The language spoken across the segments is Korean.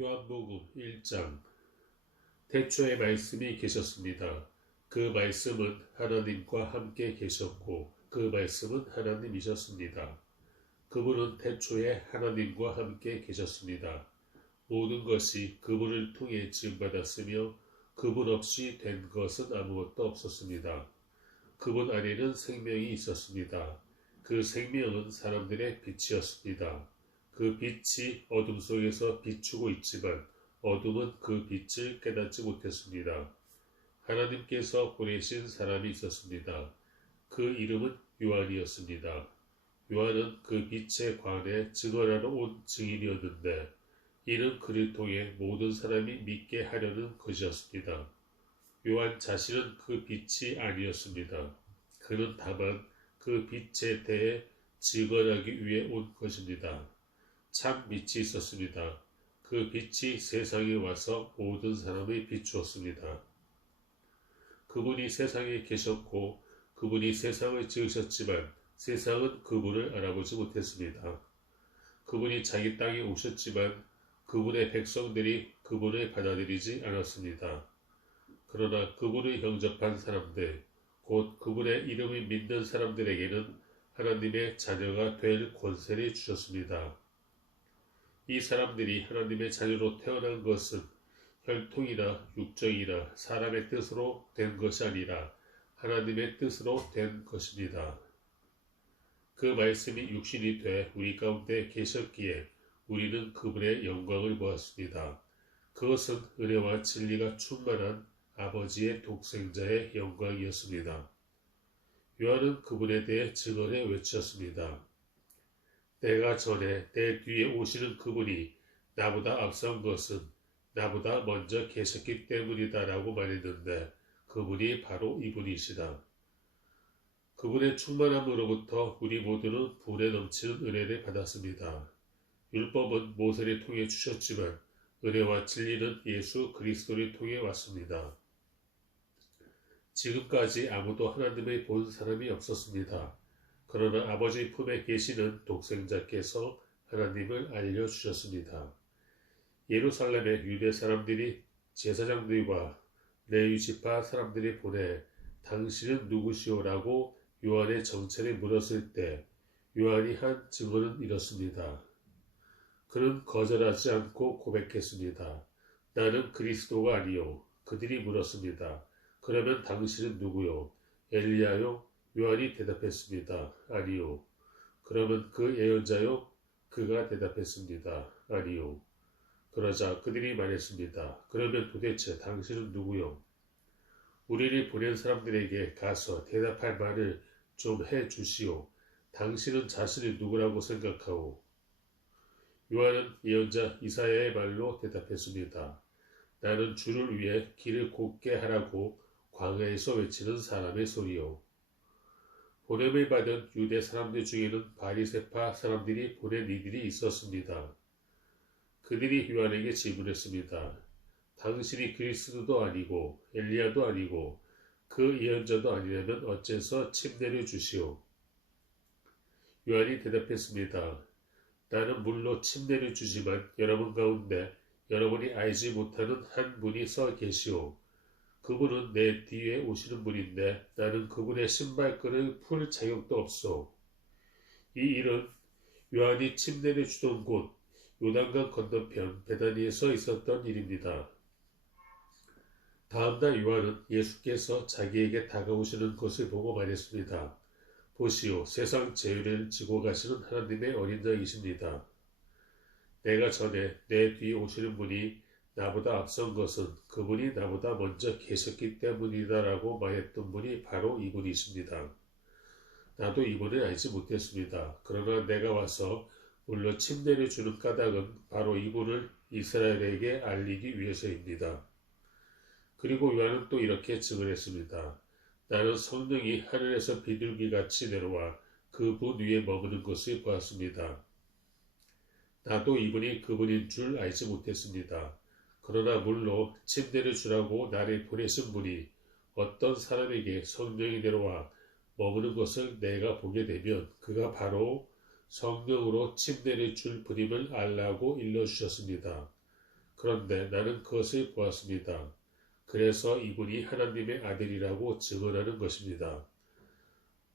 요한복음 1장. 태초에 말씀이 계셨습니다. 그 말씀은 하나님과 함께 계셨고 그 말씀은 하나님이셨습니다. 그분은 태초에 하나님과 함께 계셨습니다. 모든 것이 그분을 통해 지음받았으며 그분 없이 된 것은 아무것도 없었습니다. 그분 안에는 생명이 있었습니다. 그 생명은 사람들의 빛이었습니다. 그 빛이 어둠 속에서 비추고 있지만 어둠은 그 빛을 깨닫지 못했습니다. 하나님께서 보내신 사람이 있었습니다. 그 이름은 요한이었습니다. 요한은 그 빛에 관해 증언하러 온 증인이었는데 이는 그를 통해 모든 사람이 믿게 하려는 것이었습니다. 요한 자신은 그 빛이 아니었습니다. 그는 다만 그 빛에 대해 증언하기 위해 온 것입니다. 참 빛이 있었습니다. 그 빛이 세상에 와서 모든 사람을 비추었습니다. 그분이 세상에 계셨고 그분이 세상을 지으셨지만 세상은 그분을 알아보지 못했습니다. 그분이 자기 땅에 오셨지만 그분의 백성들이 그분을 받아들이지 않았습니다. 그러나 그분을 영접한 사람들, 곧 그분의 이름을 믿는 사람들에게는 하나님의 자녀가 될 권세를 주셨습니다. 이 사람들이 하나님의 자녀로 태어난 것은 혈통이나 육정이나 사람의 뜻으로 된 것이 아니라 하나님의 뜻으로 된 것입니다. 그 말씀이 육신이 돼 우리 가운데 계셨기에 우리는 그분의 영광을 보았습니다. 그것은 은혜와 진리가 충만한 아버지의 독생자의 영광이었습니다. 요한은 그분에 대해 증언해 외쳤습니다. 내가 전에 내 뒤에 오시는 그분이 나보다 앞선 것은 나보다 먼저 계셨기 때문이다 라고 말했는데 그분이 바로 이분이시다. 그분의 충만함으로부터 우리 모두는 불에 넘치는 은혜를 받았습니다. 율법은 모세를 통해 주셨지만 은혜와 진리는 예수 그리스도를 통해 왔습니다. 지금까지 아무도 하나님을 본 사람이 없었습니다. 그러나 아버지 품에 계시는 독생자께서 하나님을 알려주셨습니다. 예루살렘의 유대 사람들이 제사장들과 레위 지파 사람들이 보내 당신은 누구시오라고 요한의 정체를 물었을 때 요한이 한 증언은 이렇습니다. 그는 거절하지 않고 고백했습니다. 나는 그리스도가 아니요. 그들이 물었습니다. 그러면 당신은 누구요? 엘리야요? 요한이 대답했습니다. 아니요. 그러면 그 예언자요? 그가 대답했습니다. 아니요. 그러자 그들이 말했습니다. 그러면 도대체 당신은 누구요? 우리를 보낸 사람들에게 가서 대답할 말을 좀 해 주시오. 당신은 자신이 누구라고 생각하오? 요한은 예언자 이사야의 말로 대답했습니다. 나는 주를 위해 길을 곱게 하라고 광야에서 외치는 사람의 소리요. 보냄을 받은 유대 사람들 중에는 바리새파 사람들이 보낸 이들이 있었습니다. 그들이 요한에게 질문했습니다. 당신이 그리스도도 아니고 엘리야도 아니고 그 예언자도 아니라면 어째서 침례를 주시오? 요한이 대답했습니다. 나는 물로 침례를 주지만 여러분 가운데 여러분이 알지 못하는 한 분이 서 계시오. 그분은 내 뒤에 오시는 분인데 나는 그분의 신발끈을 풀 자격도 없소. 이 일은 요한이 침례를 주던 곳 요단강 건너편 베다니에서 있었던 일입니다. 다음날 요한은 예수께서 자기에게 다가오시는 것을 보고 말했습니다. 보시오, 세상 죄를 지고 가시는 하나님의 어린 양이십니다. 내가 전에 내 뒤에 오시는 분이 나보다 앞선 것은 그분이 나보다 먼저 계셨기 때문이다라고 말했던 분이 바로 이분이십니다. 나도 이분을 알지 못했습니다. 그러나 내가 와서 물론 침례를 주는 까닭은 바로 이분을 이스라엘에게 알리기 위해서입니다. 그리고 요한은 또 이렇게 증언했습니다. 나는 성령이 하늘에서 비둘기같이 내려와 그분 위에 머무는 것을 보았습니다. 나도 이분이 그분인 줄 알지 못했습니다. 그러나 물로 침례를 주라고 나를 보내신 분이 어떤 사람에게 성령이 내려와 머무는 것을 내가 보게 되면 그가 바로 성령으로 침례를 줄 분임을 알라고 일러주셨습니다. 그런데 나는 그것을 보았습니다. 그래서 이분이 하나님의 아들이라고 증언하는 것입니다.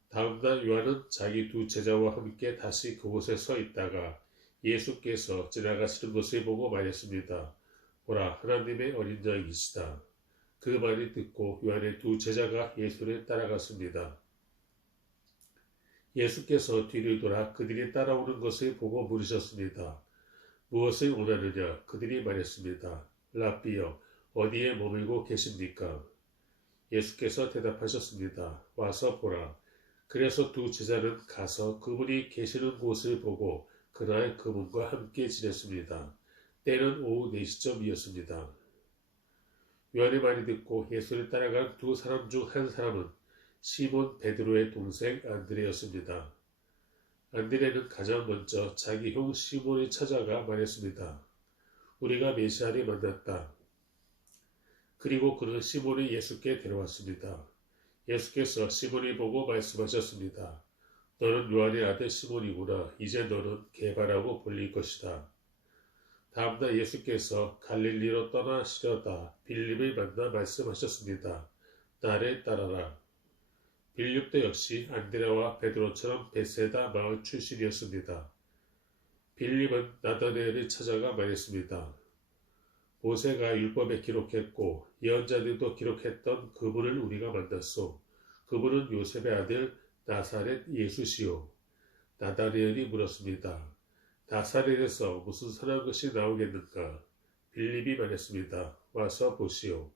다음날 요한은 자기 두 제자와 함께 다시 그곳에 서 있다가 예수께서 지나가시는 것을 보고 말했습니다. 보라, 하나님의 어린 양이시다. 그 말을 듣고 요한의 두 제자가 예수를 따라갔습니다. 예수께서 뒤를 돌아 그들이 따라오는 것을 보고 물으셨습니다. 무엇을 원하느냐? 그들이 말했습니다. 랍비여, 어디에 머물고 계십니까? 예수께서 대답하셨습니다. 와서 보라. 그래서 두 제자는 가서 그분이 계시는 곳을 보고 그날 그분과 함께 지냈습니다. 때는 오후 4시쯤이었습니다. 요한의 말을 듣고 예수를 따라간 두 사람 중 한 사람은 시몬 베드로의 동생 안드레였습니다. 안드레는 가장 먼저 자기 형 시몬을 찾아가 말했습니다. 우리가 메시아를 만났다. 그리고 그는 시몬을 예수께 데려왔습니다. 예수께서 시몬을 보고 말씀하셨습니다. 너는 요한의 아들 시몬이구나. 이제 너는 게바라고 불릴 것이다. 다음날 예수께서 갈릴리로 떠나시려다 빌립을 만나 말씀하셨습니다. 나를 따라라. 빌립도 역시 안드레와 베드로처럼 베세다 마을 출신이었습니다. 빌립은 나다나엘을 찾아가 말했습니다. 모세가 율법에 기록했고 예언자들도 기록했던 그분을 우리가 만났소. 그분은 요셉의 아들 나사렛 예수시오. 나다나엘이 물었습니다. 나사렛에서 무슨 선한 것이 나오겠는가? 빌립이 말했습니다. 와서 보시오.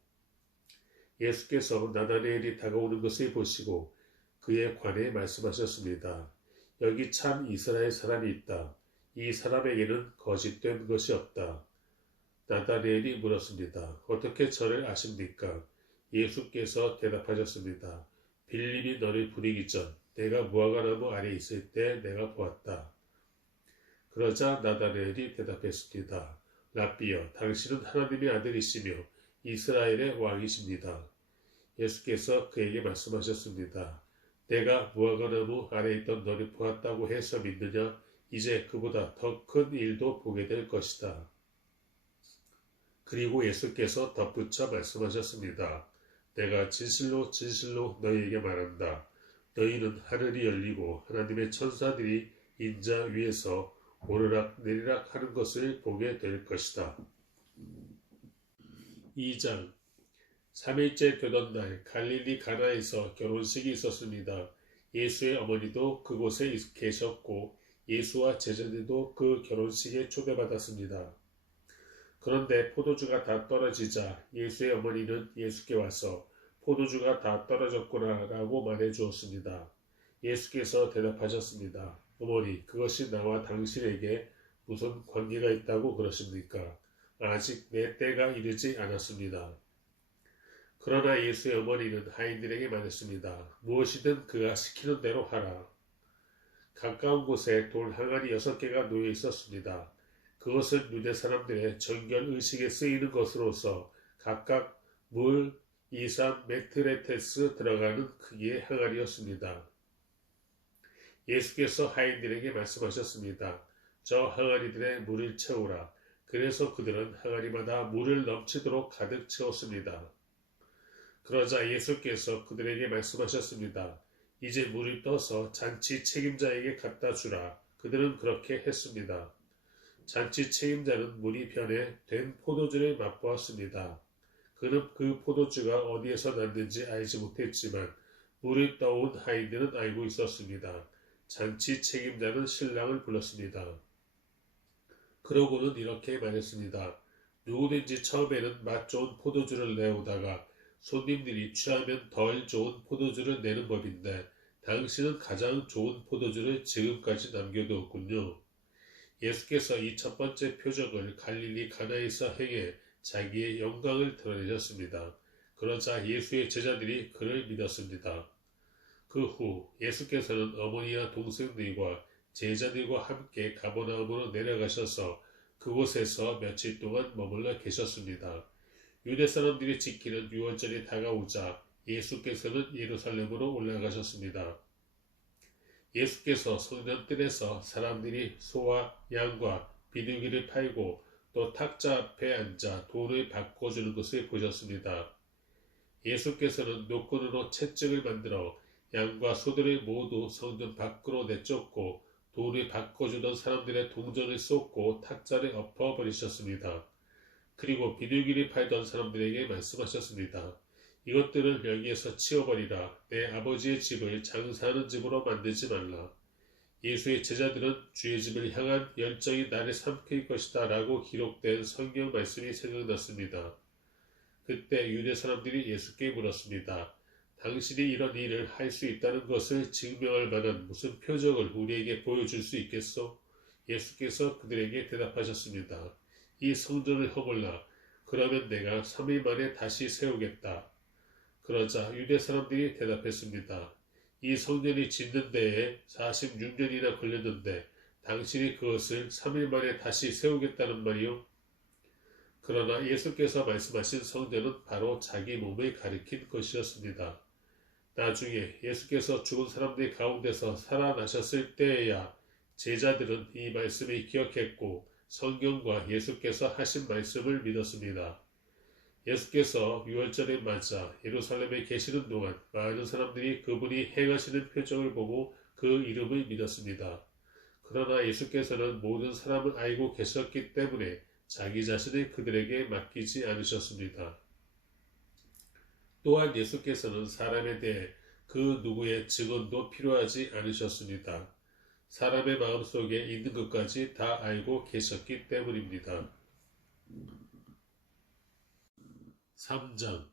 예수께서 나다나엘이 다가오는 것을 보시고 그에 관해 말씀하셨습니다. 여기 참 이스라엘 사람이 있다. 이 사람에게는 거짓된 것이 없다. 나다나엘이 물었습니다. 어떻게 저를 아십니까? 예수께서 대답하셨습니다. 빌립이 너를 부리기 전 내가 무화과나무 아래 있을 때 내가 보았다. 그러자 나다나엘이 대답했습니다. 랍비여, 당신은 하나님의 아들이시며 이스라엘의 왕이십니다. 예수께서 그에게 말씀하셨습니다. 내가 무화과나무 아래 있던 너를 보았다고 해서 믿느냐? 이제 그보다 더 큰 일도 보게 될 것이다. 그리고 예수께서 덧붙여 말씀하셨습니다. 내가 진실로 진실로 너희에게 말한다. 너희는 하늘이 열리고 하나님의 천사들이 인자 위에서 오르락 내리락 하는 것을 보게 될 것이다. 2장 3일째 되던 날 갈릴리 가나에서 결혼식이 있었습니다. 예수의 어머니도 그곳에 계셨고 예수와 제자들도 그 결혼식에 초대받았습니다. 그런데 포도주가 다 떨어지자 예수의 어머니는 예수께 와서 포도주가 다 떨어졌구나 라고 말해 주었습니다. 예수께서 대답하셨습니다. 어머니, 그것이 나와 당신에게 무슨 관계가 있다고 그러십니까? 아직 내 때가 이르지 않았습니다. 그러나 예수의 어머니는 하인들에게 말했습니다. 무엇이든 그가 시키는 대로 하라. 가까운 곳에 돌 항아리 6개가 놓여 있었습니다. 그것은 유대 사람들의 정결 의식에 쓰이는 것으로서 각각 물 2-3 메트레테스 들어가는 크기의 항아리였습니다. 예수께서 하인들에게 말씀하셨습니다. 저 항아리들에 물을 채우라. 그래서 그들은 항아리마다 물을 넘치도록 가득 채웠습니다. 그러자 예수께서 그들에게 말씀하셨습니다. 이제 물이 떠서 잔치 책임자에게 갖다 주라. 그들은 그렇게 했습니다. 잔치 책임자는 물이 변해 된 포도주를 맛보았습니다. 그는 그 포도주가 어디에서 났는지 알지 못했지만 물이 떠온 하인들은 알고 있었습니다. 잔치 책임자는 신랑을 불렀습니다. 그러고는 이렇게 말했습니다. 누구든지 처음에는 맛 좋은 포도주를 내오다가 손님들이 취하면 덜 좋은 포도주를 내는 법인데 당신은 가장 좋은 포도주를 지금까지 남겨두었군요. 예수께서 이 첫 번째 표적을 갈릴리 가나에서 행해 자기의 영광을 드러내셨습니다. 그러자 예수의 제자들이 그를 믿었습니다. 그 후 예수께서는 어머니와 동생들과 제자들과 함께 가버나움으로 내려가셔서 그곳에서 며칠 동안 머물러 계셨습니다. 유대 사람들이 지키는 유월절이 다가오자 예수께서는 예루살렘으로 올라가셨습니다. 예수께서 성전뜰에서 사람들이 소와 양과 비둘기를 팔고 또 탁자 앞에 앉아 돈을 바꿔주는 것을 보셨습니다. 예수께서는 노끈으로 채찍을 만들어 양과 소들을 모두 성전 밖으로 내쫓고 돈을 바꿔주던 사람들의 동전을 쏟고 탁자를 엎어버리셨습니다. 그리고 비둘기를 팔던 사람들에게 말씀하셨습니다. 이것들을 여기에서 치워버리라. 내 아버지의 집을 장사하는 집으로 만들지 말라. 예수의 제자들은 주의 집을 향한 열정이 나를 삼킬 것이다 라고 기록된 성경 말씀이 생각났습니다. 그때 유대 사람들이 예수께 물었습니다. 당신이 이런 일을 할 수 있다는 것을 증명할 만한 무슨 표적을 우리에게 보여줄 수 있겠소? 예수께서 그들에게 대답하셨습니다. 이 성전을 허물라. 그러면 내가 3일 만에 다시 세우겠다. 그러자 유대 사람들이 대답했습니다. 이 성전이 짓는 데에 46년이나 걸렸는데 당신이 그것을 3일 만에 다시 세우겠다는 말이요? 그러나 예수께서 말씀하신 성전은 바로 자기 몸을 가리킨 것이었습니다. 나중에 예수께서 죽은 사람들 가운데서 살아나셨을 때에야 제자들은 이 말씀을 기억했고 성경과 예수께서 하신 말씀을 믿었습니다. 예수께서 유월절을 맞아 예루살렘에 계시는 동안 많은 사람들이 그분이 행하시는 표적을 보고 그 이름을 믿었습니다. 그러나 예수께서는 모든 사람을 알고 계셨기 때문에 자기 자신을 그들에게 맡기지 않으셨습니다. 또한 예수께서는 사람에 대해 그 누구의 증언도 필요하지 않으셨습니다. 사람의 마음속에 있는 것까지 다 알고 계셨기 때문입니다. 3장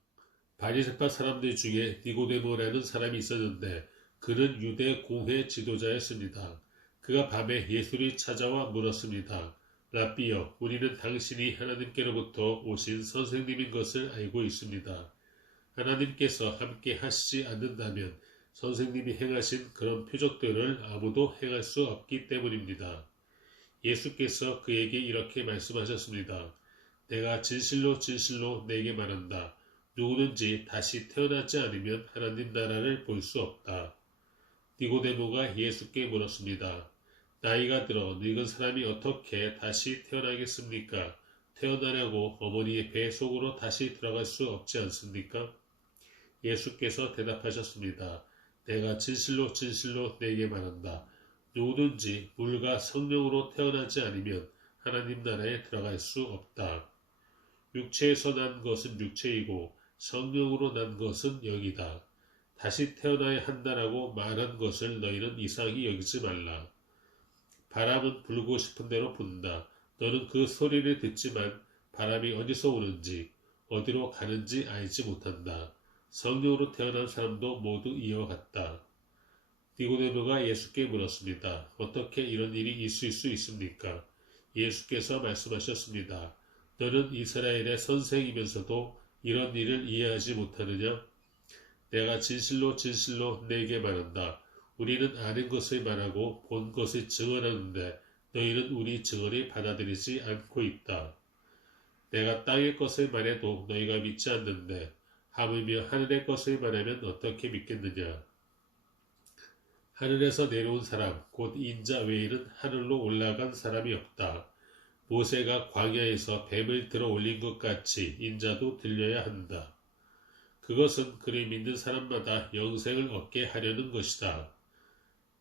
바리새파 사람들 중에 니고데모라는 사람이 있었는데 그는 유대 공회 지도자였습니다. 그가 밤에 예수를 찾아와 물었습니다. 라삐여, 우리는 당신이 하나님께로부터 오신 선생님인 것을 알고 있습니다. 하나님께서 함께 하시지 않는다면 선생님이 행하신 그런 표적들을 아무도 행할 수 없기 때문입니다. 예수께서 그에게 이렇게 말씀하셨습니다. 내가 진실로 진실로 내게 말한다. 누구든지 다시 태어나지 않으면 하나님 나라를 볼 수 없다. 니고데모가 예수께 물었습니다. 나이가 들어 늙은 사람이 어떻게 다시 태어나겠습니까? 태어나려고 어머니의 배 속으로 다시 들어갈 수 없지 않습니까? 예수께서 대답하셨습니다. 내가 진실로 진실로 내게 말한다. 누구든지 물과 성령으로 태어나지 않으면 하나님 나라에 들어갈 수 없다. 육체에서 난 것은 육체이고 성령으로 난 것은 영이다. 다시 태어나야 한다라고 말한 것을 너희는 이상히 여기지 말라. 바람은 불고 싶은 대로 분다. 너는 그 소리를 듣지만 바람이 어디서 오는지 어디로 가는지 알지 못한다. 성령으로 태어난 사람도 모두 이와 같다. 니고데모가 예수께 물었습니다. 어떻게 이런 일이 있을 수 있습니까? 예수께서 말씀하셨습니다. 너는 이스라엘의 선생이면서도 이런 일을 이해하지 못하느냐? 내가 진실로 진실로 내게 말한다. 우리는 아는 것을 말하고 본 것을 증언하는데 너희는 우리 증언을 받아들이지 않고 있다. 내가 땅의 것을 말해도 너희가 믿지 않는데 하물며 하늘의 것을 말하면 어떻게 믿겠느냐? 하늘에서 내려온 사람, 곧 인자 외에는 하늘로 올라간 사람이 없다. 모세가 광야에서 뱀을 들어 올린 것 같이 인자도 들려야 한다. 그것은 그를 믿는 사람마다 영생을 얻게 하려는 것이다.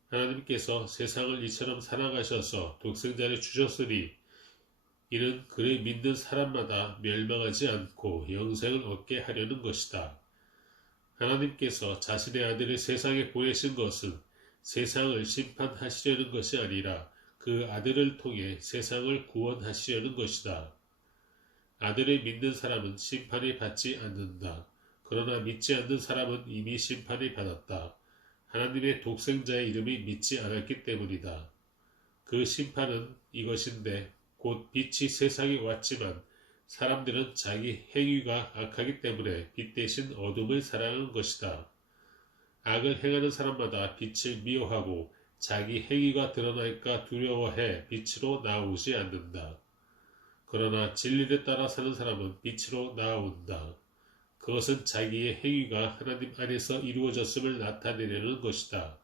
하나님께서 세상을 이처럼 사랑하셔서 독생자를 주셨으니 이는 그를 믿는 사람마다 멸망하지 않고 영생을 얻게 하려는 것이다. 하나님께서 자신의 아들을 세상에 보내신 것은 세상을 심판하시려는 것이 아니라 그 아들을 통해 세상을 구원하시려는 것이다. 아들을 믿는 사람은 심판을 받지 않는다. 그러나 믿지 않는 사람은 이미 심판을 받았다. 하나님의 독생자의 이름을 믿지 않았기 때문이다. 그 심판은 이것인데 곧 빛이 세상에 왔지만 사람들은 자기 행위가 악하기 때문에 빛 대신 어둠을 사랑하는 것이다. 악을 행하는 사람마다 빛을 미워하고 자기 행위가 드러날까 두려워해 빛으로 나오지 않는다. 그러나 진리를 따라 사는 사람은 빛으로 나아온다. 그것은 자기의 행위가 하나님 안에서 이루어졌음을 나타내려는 것이다.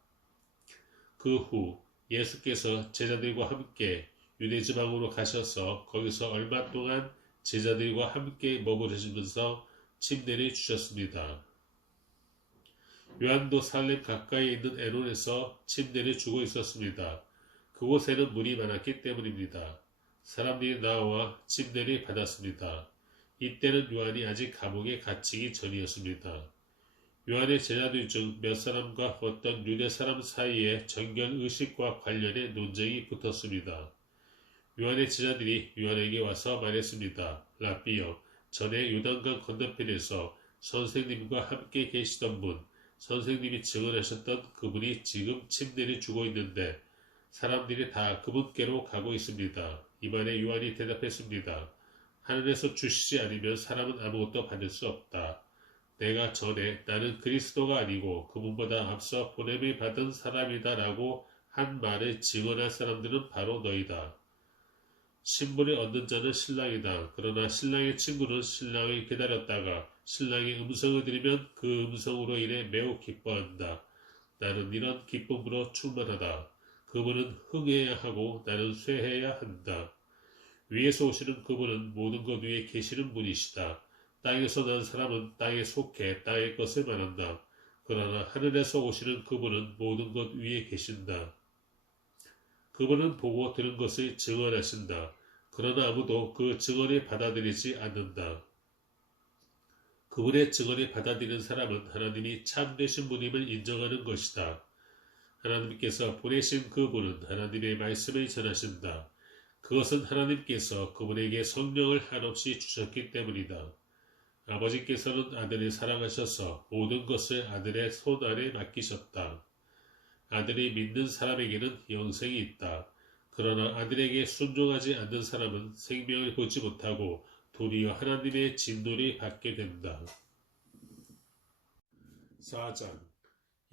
그 후 예수께서 제자들과 함께 유대 지방으로 가셔서 거기서 얼마 동안 제자들과 함께 머무르시면서 침례를 주셨습니다. 요한도 살렘 가까이 있는 에논에서 침례를 주고 있었습니다. 그곳에는 물이 많았기 때문입니다. 사람들이 나와 침례를 받았습니다. 이때는 요한이 아직 감옥에 갇히기 전이었습니다. 요한의 제자들 중 몇 사람과 어떤 유대 사람 사이에 정결의식과 관련해 논쟁이 붙었습니다. 요한의 제자들이 요한에게 와서 말했습니다. 랍비여, 전에 요단강 건너편에서 선생님과 함께 계시던 분, 선생님이 증언하셨던 그분이 지금 침례를 주고 있는데 사람들이 다 그분께로 가고 있습니다. 이번에 요한이 대답했습니다. 하늘에서 주시지 않으면 사람은 아무것도 받을 수 없다. 내가 전에 나는 그리스도가 아니고 그분보다 앞서 보냄을 받은 사람이다 라고 한 말을 증언할 사람들은 바로 너희다. 신분을 얻는 자는 신랑이다. 그러나 신랑의 친구는 신랑을 기다렸다가 신랑의 음성을 들으면 그 음성으로 인해 매우 기뻐한다. 나는 이런 기쁨으로 충만하다. 그분은 흥해야 하고 나는 쇠해야 한다. 위에서 오시는 그분은 모든 것 위에 계시는 분이시다. 땅에서 난 사람은 땅에 속해 땅의 것을 말한다. 그러나 하늘에서 오시는 그분은 모든 것 위에 계신다. 그분은 보고 들은 것을 증언하신다. 그러나 아무도 그 증언을 받아들이지 않는다. 그분의 증언을 받아들이는 사람은 하나님이 참되신 분임을 인정하는 것이다. 하나님께서 보내신 그분은 하나님의 말씀을 전하신다. 그것은 하나님께서 그분에게 성령을 한없이 주셨기 때문이다. 아버지께서는 아들을 사랑하셔서 모든 것을 아들의 손 아래 맡기셨다. 아들이 믿는 사람에게는 영생이 있다. 그러나 아들에게 순종하지 않는 사람은 생명을 보지 못하고 도리어 하나님의 진노를 받게 된다. 4장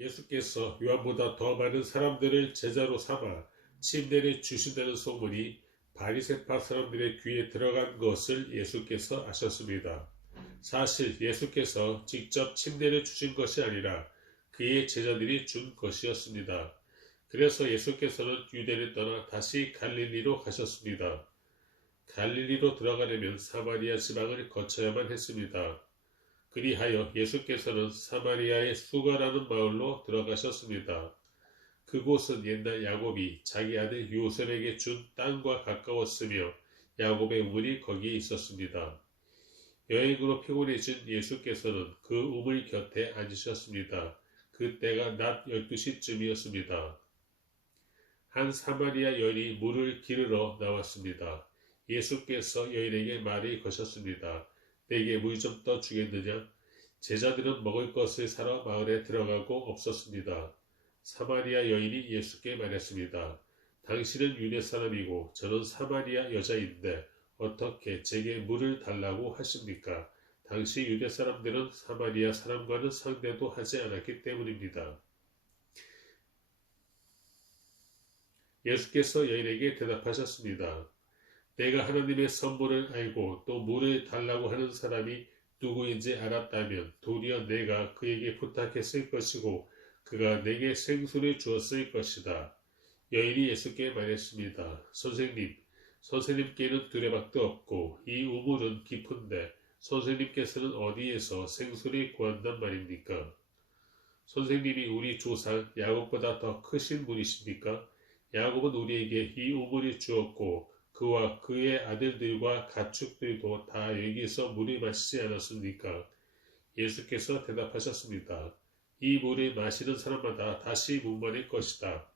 예수께서 요한보다 더 많은 사람들을 제자로 삼아 침례를 주신다는 소문이 바리새파 사람들의 귀에 들어간 것을 예수께서 아셨습니다. 사실 예수께서 직접 침례를 주신 것이 아니라 그의 제자들이 준 것이었습니다. 그래서 예수께서는 유대를 떠나 다시 갈릴리로 가셨습니다. 갈릴리로 들어가려면 사마리아 지방을 거쳐야만 했습니다. 그리하여 예수께서는 사마리아의 수가라는 마을로 들어가셨습니다. 그곳은 옛날 야곱이 자기 아들 요셉에게 준 땅과 가까웠으며 야곱의 우물이 거기에 있었습니다. 여행으로 피곤해진 예수께서는 그 우물 곁에 앉으셨습니다. 그때가 낮 12시쯤이었습니다. 한 사마리아 여인이 물을 기르러 나왔습니다. 예수께서 여인에게 말을 거셨습니다. 내게 물 좀 떠주겠느냐? 제자들은 먹을 것을 사러 마을에 들어가고 없었습니다. 사마리아 여인이 예수께 말했습니다. 당신은 유대 사람이고 저는 사마리아 여자인데 어떻게 제게 물을 달라고 하십니까? 당시 유대 사람들은 사마리아 사람과는 상대도 하지 않았기 때문입니다. 예수께서 여인에게 대답하셨습니다. 내가 하나님의 선물을 알고 또 물을 달라고 하는 사람이 누구인지 알았다면 도리어 내가 그에게 부탁했을 것이고 그가 내게 생수를 주었을 것이다. 여인이 예수께 말했습니다. 선생님께는 두레박도 없고 이 우물은 깊은데 선생님께서는 어디에서 생수를 구한단 말입니까? 선생님이 우리 조상 야곱보다 더 크신 분이십니까? 야곱은 우리에게 이 우물을 주었고 그와 그의 아들들과 가축들도 다 여기서 물을 마시지 않았습니까? 예수께서 대답하셨습니다. 이 물을 마시는 사람마다 다시 목마를 것이다.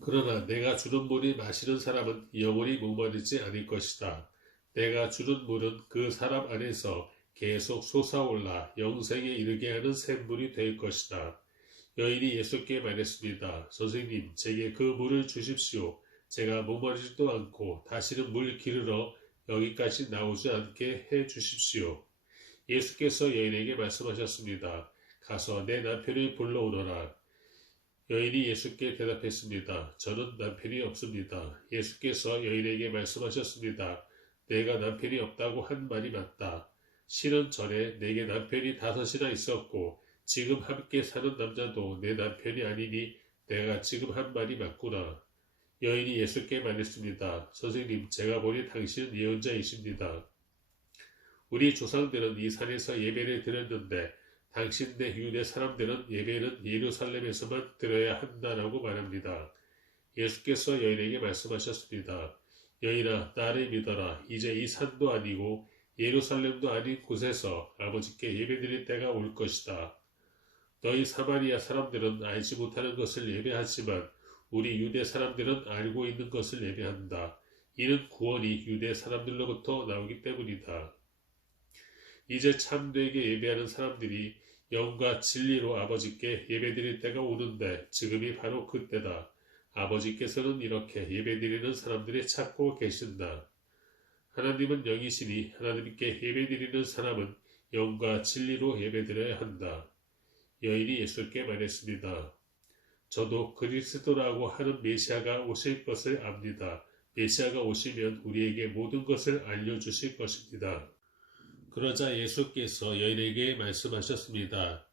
그러나 내가 주는 물을 마시는 사람은 영원히 목마르지 않을 것이다. 내가 주는 물은 그 사람 안에서 계속 솟아올라 영생에 이르게 하는 샘물이 될 것이다. 여인이 예수께 말했습니다. 선생님, 제게 그 물을 주십시오. 제가 목마르지도 않고 다시는 물 기르러 여기까지 나오지 않게 해 주십시오. 예수께서 여인에게 말씀하셨습니다. 가서 내 남편을 불러오너라. 여인이 예수께 대답했습니다. 저는 남편이 없습니다. 예수께서 여인에게 말씀하셨습니다. 내가 남편이 없다고 한 말이 맞다. 실은 전에 내게 남편이 5이나 있었고 지금 함께 사는 남자도 내 남편이 아니니 내가 지금 한 말이 맞구나. 여인이 예수께 말했습니다. 선생님, 제가 보니 당신은 예언자이십니다. 우리 조상들은 이 산에서 예배를 드렸는데 당신네 유대 사람들은 예배는 예루살렘에서만 드려야 한다라고 말합니다. 예수께서 여인에게 말씀하셨습니다. 여인아, 나를 믿어라. 이제 이 산도 아니고 예루살렘도 아닌 곳에서 아버지께 예배드릴 때가 올 것이다. 너희 사마리아 사람들은 알지 못하는 것을 예배하지만 우리 유대 사람들은 알고 있는 것을 예배한다. 이는 구원이 유대 사람들로부터 나오기 때문이다. 이제 참되게 예배하는 사람들이 영과 진리로 아버지께 예배드릴 때가 오는데 지금이 바로 그때다. 아버지께서는 이렇게 예배드리는 사람들이 찾고 계신다. 하나님은 영이시니 하나님께 예배드리는 사람은 영과 진리로 예배드려야 한다. 여인이 예수께 말했습니다. 저도 그리스도라고 하는 메시아가 오실 것을 압니다. 메시아가 오시면 우리에게 모든 것을 알려주실 것입니다. 그러자 예수께서 여인에게 말씀하셨습니다.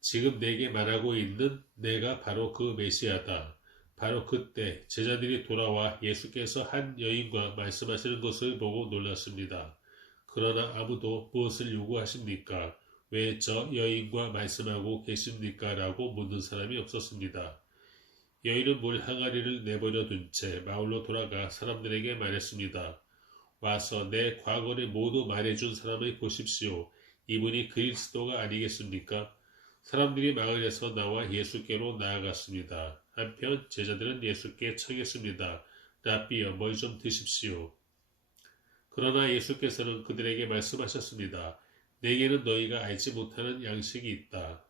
지금 내게 말하고 있는 내가 바로 그 메시아다. 바로 그때 제자들이 돌아와 예수께서 한 여인과 말씀하시는 것을 보고 놀랐습니다. 그러나 아무도 무엇을 요구하십니까? 왜 저 여인과 말씀하고 계십니까? 라고 묻는 사람이 없었습니다. 여인은 물 항아리를 내버려 둔 채 마을로 돌아가 사람들에게 말했습니다. 와서 내 과거를 모두 말해준 사람을 보십시오. 이분이 그리스도가 아니겠습니까? 사람들이 마을에서 나와 예수께로 나아갔습니다. 한편 제자들은 예수께 청했습니다. 랍비여, 뭘 좀 드십시오. 그러나 예수께서는 그들에게 말씀하셨습니다. 내게는 너희가 알지 못하는 양식이 있다.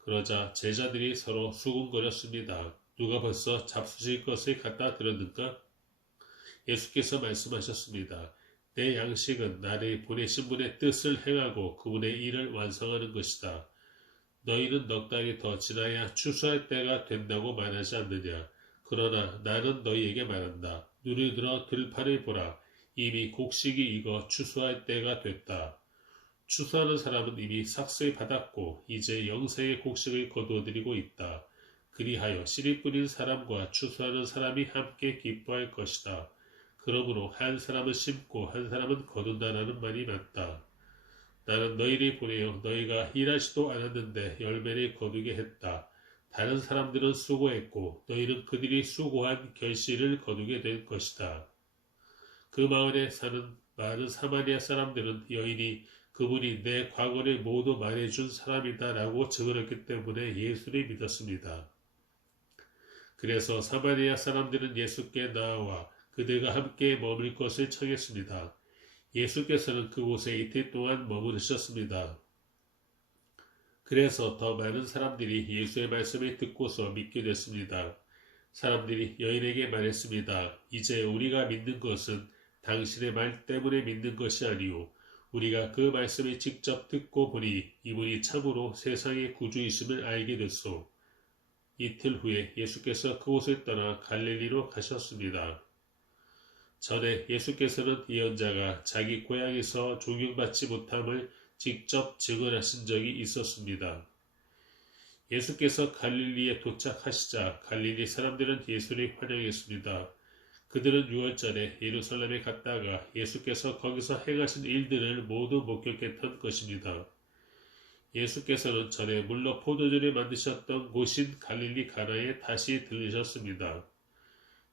그러자 제자들이 서로 수군거렸습니다. 누가 벌써 잡수실 것을 갖다 드렸는가? 예수께서 말씀하셨습니다. 내 양식은 나를 보내신 분의 뜻을 행하고 그분의 일을 완성하는 것이다. 너희는 넉 달이 더 지나야 추수할 때가 된다고 말하지 않느냐. 그러나 나는 너희에게 말한다. 눈을 들어 들판을 보라. 이미 곡식이 익어 추수할 때가 됐다. 추수하는 사람은 이미 삭슬 받았고 이제 영생의 곡식을 거두어들이고 있다. 그리하여 씨를 뿌린 사람과 추수하는 사람이 함께 기뻐할 것이다. 그러므로 한 사람은 심고 한 사람은 거둔다라는 말이 맞다. 나는 너희를 보내어 너희가 일하지도 않았는데 열매를 거두게 했다. 다른 사람들은 수고했고 너희는 그들이 수고한 결실을 거두게 될 것이다. 그 마을에 사는 많은 사마리아 사람들은 여인이 그분이 내 과거를 모두 말해준 사람이다 라고 증언했기 때문에 예수를 믿었습니다. 그래서 사마리아 사람들은 예수께 나와 그들과 함께 머물 것을 청했습니다. 예수께서는 그곳에 이틀 동안 머무르셨습니다. 그래서 더 많은 사람들이 예수의 말씀을 듣고서 믿게 됐습니다. 사람들이 여인에게 말했습니다. 이제 우리가 믿는 것은 당신의 말 때문에 믿는 것이 아니오. 우리가 그 말씀을 직접 듣고 보니 이분이 참으로 세상의 구주이심을 알게 됐소. 이틀 후에 예수께서 그곳을 떠나 갈릴리로 가셨습니다. 전에 예수께서는 예언자가 자기 고향에서 존경받지 못함을 직접 증언하신 적이 있었습니다. 예수께서 갈릴리에 도착하시자 갈릴리 사람들은 예수를 환영했습니다. 그들은 6월 전에 예루살렘에 갔다가 예수께서 거기서 행하신 일들을 모두 목격했던 것입니다. 예수께서는 전에 물로 포도주를 만드셨던 곳인 갈릴리 가나에 다시 들르셨습니다.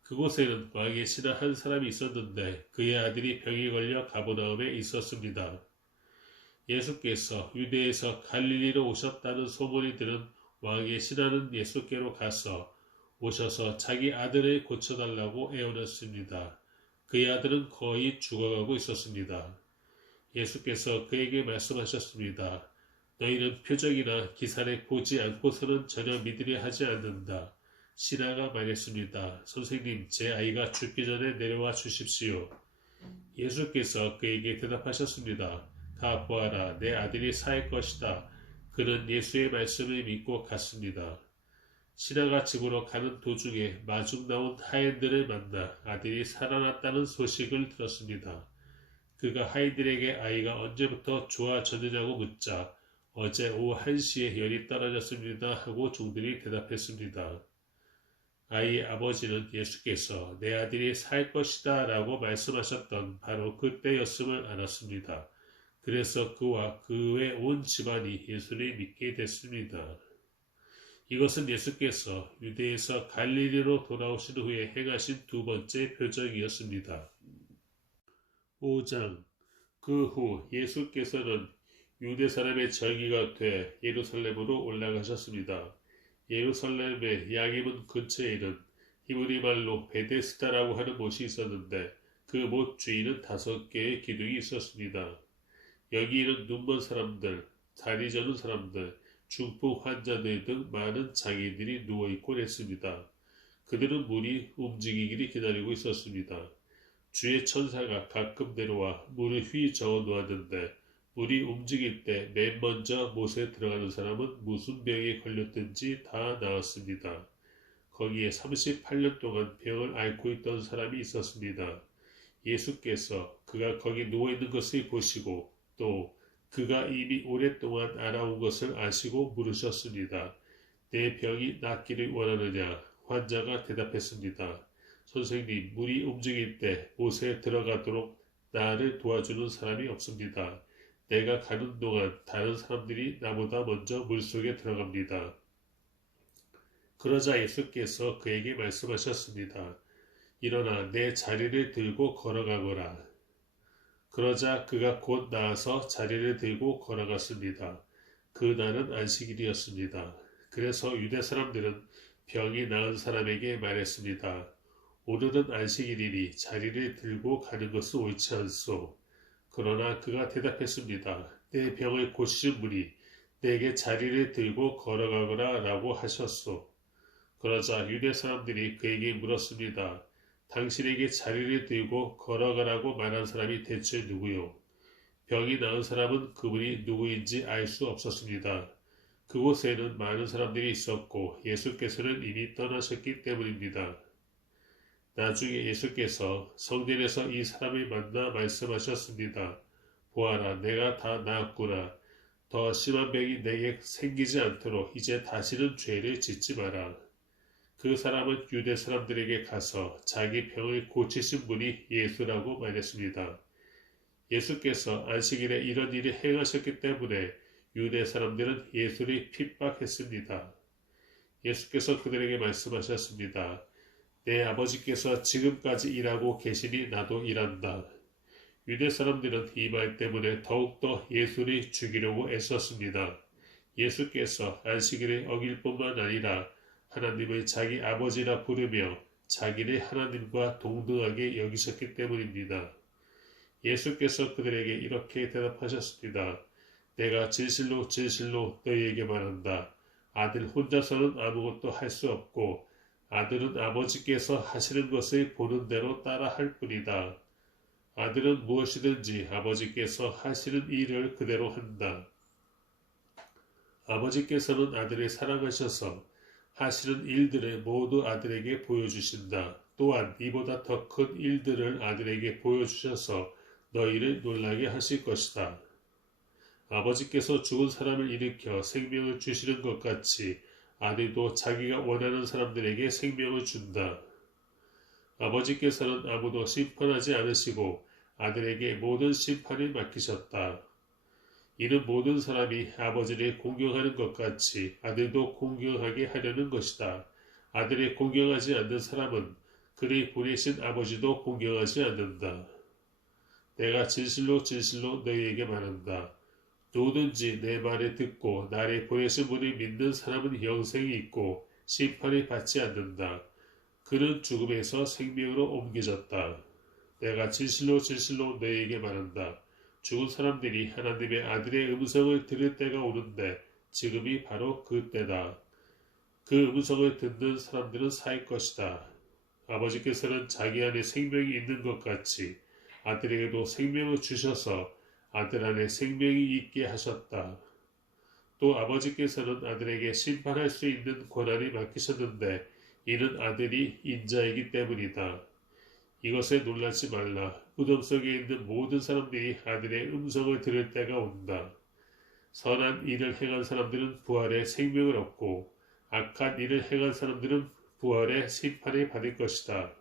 그곳에는 왕의 신하 한 사람이 있었는데 그의 아들이 병에 걸려 가버나움에 있었습니다. 예수께서 유대에서 갈릴리로 오셨다는 소문이 들은 왕의 신하는 예수께로 가서 오셔서 자기 아들을 고쳐달라고 애원했습니다. 그의 아들은 거의 죽어가고 있었습니다. 예수께서 그에게 말씀하셨습니다. 너희는 표적이나 기사를 보지 않고서는 전혀 믿으려 하지 않는다. 신하가 말했습니다. 선생님, 제 아이가 죽기 전에 내려와 주십시오. 예수께서 그에게 대답하셨습니다. 가 보아라, 내 아들이 살 것이다. 그는 예수의 말씀을 믿고 갔습니다. 신하가 집으로 가는 도중에 마중 나온 하인들을 만나 아들이 살아났다는 소식을 들었습니다. 그가 하인들에게 아이가 언제부터 좋아졌느냐고 묻자 어제 오후 1시에 열이 떨어졌습니다 하고 종들이 대답했습니다. 아이의 아버지는 예수께서 내 아들이 살 것이다 라고 말씀하셨던 바로 그때였음을 알았습니다. 그래서 그와 그의 온 집안이 예수를 믿게 됐습니다. 이것은 예수께서 유대에서 갈릴리로 돌아오신 후에 행하신 두 번째 표적이었습니다. 5장 그 후 예수께서는 유대 사람의 절기가 돼 예루살렘으로 올라가셨습니다. 예루살렘의 양이문 근처에 있는 히브리 말로 베데스다라고 하는 못이 있었는데 그 못 주위는 5개의 기둥이 있었습니다. 여기에는 눈먼 사람들, 다리 저는 사람들, 중풍 환자들 등 많은 장애인들이 누워있곤 했습니다. 그들은 물이 움직이기를 기다리고 있었습니다. 주의 천사가 가끔 내려와 물을 휘 저어 놓았는데 물이 움직일 때 맨 먼저 못에 들어가는 사람은 무슨 병에 걸렸든지 다 나았습니다. 거기에 38년 동안 병을 앓고 있던 사람이 있었습니다. 예수께서 그가 거기 누워있는 것을 보시고 또 그가 이미 오랫동안 알아온 것을 아시고 물으셨습니다. 내 병이 낫기를 원하느냐? 환자가 대답했습니다. 선생님, 물이 움직일 때 못에 들어가도록 나를 도와주는 사람이 없습니다. 내가 가는 동안 다른 사람들이 나보다 먼저 물속에 들어갑니다. 그러자 예수께서 그에게 말씀하셨습니다. 일어나 내 자리를 들고 걸어가거라. 그러자 그가 곧 나아서 자리를 들고 걸어갔습니다. 그날은 안식일이었습니다. 그래서 유대 사람들은 병이 나은 사람에게 말했습니다. 오늘은 안식일이니 자리를 들고 가는 것은 옳지 않소. 그러나 그가 대답했습니다. 내 병을 고치신 분이 내게 자리를 들고 걸어가거라 라고 하셨소. 그러자 유대 사람들이 그에게 물었습니다. 당신에게 자리를 들고 걸어가라고 말한 사람이 대체 누구요? 병이 나은 사람은 그분이 누구인지 알 수 없었습니다. 그곳에는 많은 사람들이 있었고 예수께서는 이미 떠나셨기 때문입니다. 나중에 예수께서 성전에서 이 사람을 만나 말씀하셨습니다. 보아라, 내가 다 나았구나. 더 심한 병이 내게 생기지 않도록 이제 다시는 죄를 짓지 마라. 그 사람은 유대 사람들에게 가서 자기 병을 고치신 분이 예수라고 말했습니다. 예수께서 안식일에 이런 일을 행하셨기 때문에 유대 사람들은 예수를 핍박했습니다. 예수께서 그들에게 말씀하셨습니다. 내 아버지께서 지금까지 일하고 계시니 나도 일한다. 유대 사람들은 이 말 때문에 더욱더 예수를 죽이려고 애썼습니다. 예수께서 안식일을 어길 뿐만 아니라 하나님을 자기 아버지라 부르며 자기를 하나님과 동등하게 여기셨기 때문입니다. 예수께서 그들에게 이렇게 대답하셨습니다. 내가 진실로 진실로 너희에게 말한다. 아들 혼자서는 아무것도 할 수 없고 아들은 아버지께서 하시는 것을 보는 대로 따라 할 뿐이다. 아들은 무엇이든지 아버지께서 하시는 일을 그대로 한다. 아버지께서는 아들을 사랑하셔서 하시는 일들을 모두 아들에게 보여주신다. 또한 이보다 더 큰 일들을 아들에게 보여주셔서 너희를 놀라게 하실 것이다. 아버지께서 죽은 사람을 일으켜 생명을 주시는 것 같이 아들도 자기가 원하는 사람들에게 생명을 준다. 아버지께서는 아무도 심판하지 않으시고 아들에게 모든 심판을 맡기셨다. 이는 모든 사람이 아버지를 공경하는 것 같이 아들도 공경하게 하려는 것이다. 아들을 공경하지 않는 사람은 그를 보내신 아버지도 공경하지 않는다. 내가 진실로 진실로 너희에게 말한다. 누구든지 내 말을 듣고 나를 보내신 분을 믿는 사람은 영생이 있고 심판을 받지 않는다. 그는 죽음에서 생명으로 옮겨졌다. 내가 진실로 진실로 너희에게 말한다. 죽은 사람들이 하나님의 아들의 음성을 들을 때가 오는데 지금이 바로 그 때다. 그 음성을 듣는 사람들은 살 것이다. 아버지께서는 자기 안에 생명이 있는 것 같이 아들에게도 생명을 주셔서 아들 안에 생명이 있게 하셨다. 또 아버지께서는 아들에게 심판할 수 있는 권한을 맡기셨는데 이는 아들이 인자이기 때문이다. 이것에 놀라지 말라. 무덤 속에 있는 모든 사람들이 아들의 음성을 들을 때가 온다. 선한 일을 행한 사람들은 부활의 생명을 얻고 악한 일을 행한 사람들은 부활의 심판을 받을 것이다.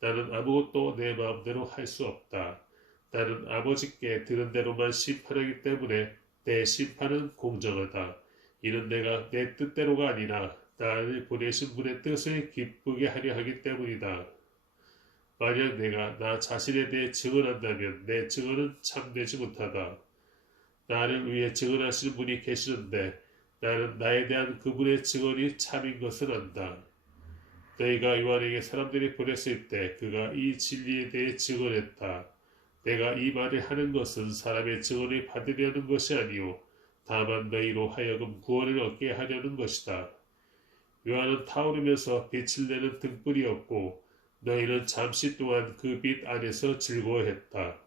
나는 아무것도 내 마음대로 할 수 없다. 나는 아버지께 들은 대로만 심판하기 때문에 내 심판은 공정하다. 이는 내가 내 뜻대로가 아니라 나를 보내신 분의 뜻을 기쁘게 하려 하기 때문이다. 만약 내가 나 자신에 대해 증언한다면 내 증언은 참되지 못하다. 나를 위해 증언하시는 분이 계시는데 나는 나에 대한 그분의 증언이 참인 것을 안다. 너희가 요한에게 사람들이 보냈을 때 그가 이 진리에 대해 증언했다. 내가 이 말을 하는 것은 사람의 증언을 받으려는 것이 아니요 다만 너희로 하여금 구원을 얻게 하려는 것이다. 요한은 타오르면서 빛을 내는 등불이었고 너희는 잠시 동안 그 빛 안에서 즐거워했다.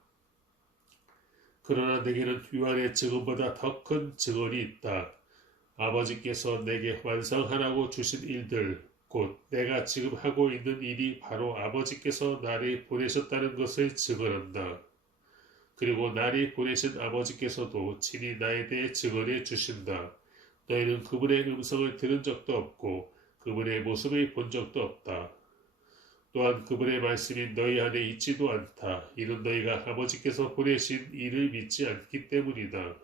그러나 내게는 요한의 증언보다 더 큰 증언이 있다. 아버지께서 내게 완성하라고 주신 일들, 곧 내가 지금 하고 있는 일이 바로 아버지께서 나를 보내셨다는 것을 증언한다. 그리고 나를 보내신 아버지께서도 친히 나에 대해 증언해 주신다. 너희는 그분의 음성을 들은 적도 없고 그분의 모습을 본 적도 없다. 또한 그분의 말씀이 너희 안에 있지도 않다. 이는 너희가 아버지께서 보내신 이를 믿지 않기 때문이다.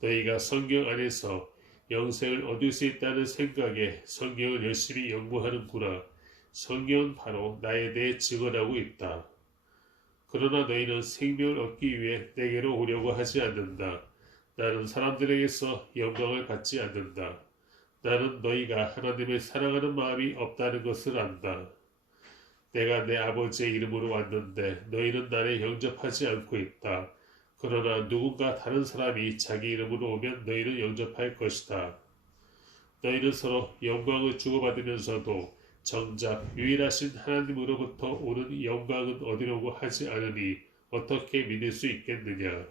너희가 성경 안에서 영생을 얻을 수 있다는 생각에 성경을 열심히 연구하는구나. 성경은 바로 나에 대해 증언하고 있다. 그러나 너희는 생명을 얻기 위해 내게로 오려고 하지 않는다. 나는 사람들에게서 영광을 받지 않는다. 나는 너희가 하나님을 사랑하는 마음이 없다는 것을 안다. 내가 내 아버지의 이름으로 왔는데 너희는 나를 영접하지 않고 있다. 그러나 누군가 다른 사람이 자기 이름으로 오면 너희는 영접할 것이다. 너희는 서로 영광을 주고받으면서도 정작 유일하신 하나님으로부터 오는 영광은 얻으려고 하지 않으니 어떻게 믿을 수 있겠느냐.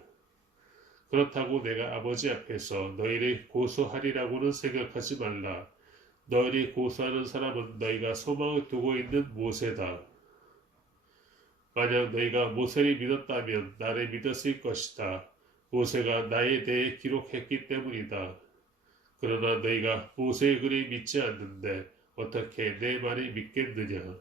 그렇다고 내가 아버지 앞에서 너희를 고소하리라고는 생각하지 말라. 너희를 고소하는 사람은 너희가 소망을 두고 있는 모세다. 만약 너희가 모세를 믿었다면 나를 믿었을 것이다. 모세가 나에 대해 기록했기 때문이다. 그러나 너희가 모세의 글을 믿지 않는데 어떻게 내 말을 믿겠느냐.